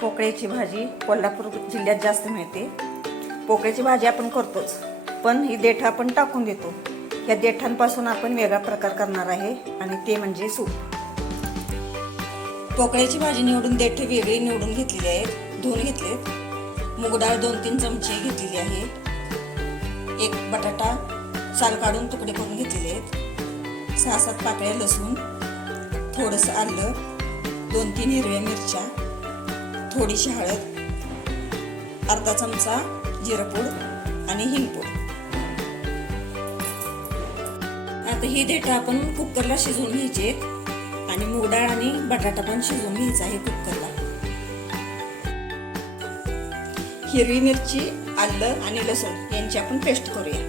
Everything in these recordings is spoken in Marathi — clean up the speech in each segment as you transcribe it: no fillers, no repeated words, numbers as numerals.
पोकळ्याची भाजी कोल्हापूर जिल्ह्यात जास्त मिळते. पोकळ्याची भाजी आपण करतोच, पण ही देठ आपण टाकून देतो. या देठांपासून आपण वेगळा प्रकार करणार आहे आणि ते म्हणजे सूप. पोकळ्याची भाजी निवडून देठ वेगळी निवडून घेतलेली आहेत, धुवून घेतलेत. मूग डाळ 2-3 चमचे घेतलेली आहे. एक बटाटा साल काढून तुकडे करून घेतलेले आहेत. 6-7 पाकळ्या लसूण, थोडंसं आलं, 2-3 हिरव्या मिरच्या, थोडीशी हळद, अर्धा चमचा जिरपूड आणि हिंगपूड. आता ही देठं आपण कुकरला शिजवून घ्यायचे आणि मूग डाळ आणि बटाटा पण शिजवून घ्यायचा आहे कुकरला. हिरवी मिरची, आलं आणि लसूण यांची आपण पेस्ट करूया.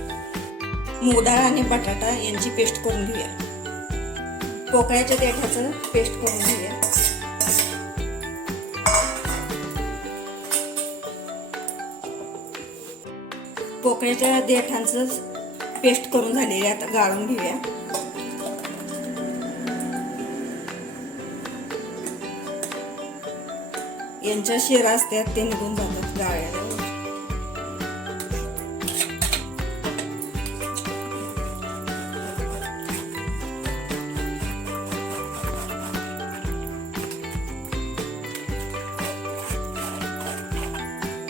मूग डाळ आणि बटाटा यांची पेस्ट करून घेऊया. पोकळ्याच्या देठाचं पेस्ट करून घेऊया. पोकळ्याच्या देठांचं पेस्ट करून झालेले आता गाळून घेऊया. यांच्या शिरा असतात ते निघून जातात गाळ्याला.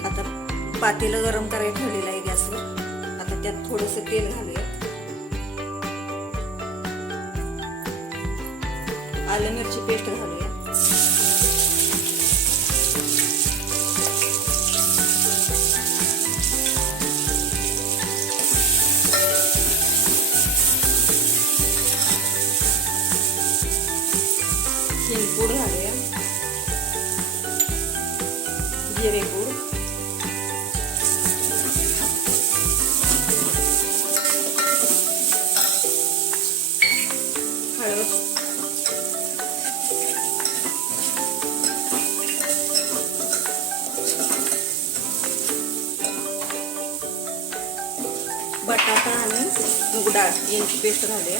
आता पातेलं गरम करायला ठेवलेलं आहे गॅसवर. आता त्यात थोडंसं तेल घालूया. आलं मिरची पेस्ट घालूया. हिंगपूड घालूया. जिरेपूड, हळद, बटाटा आणि मूग डाळ यांची पेस्ट घालूया.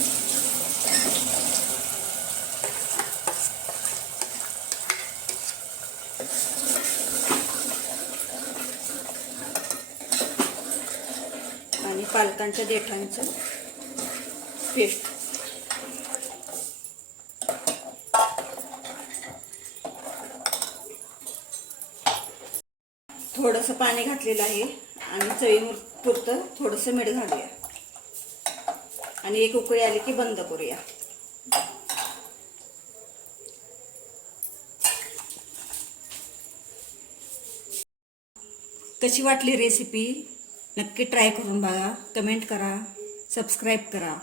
आणि पालकांच्या देठांचं पेस्ट. थोडंसं पाणी घातलेलं आहे आणि चवीपुरतं थोडंसं मीठ घालूया आणि एक उकळी आली की बंद करूया. कशी वाटली रेसिपी नक्की ट्राय करून बघा. कमेंट करा, सबस्क्राईब करा.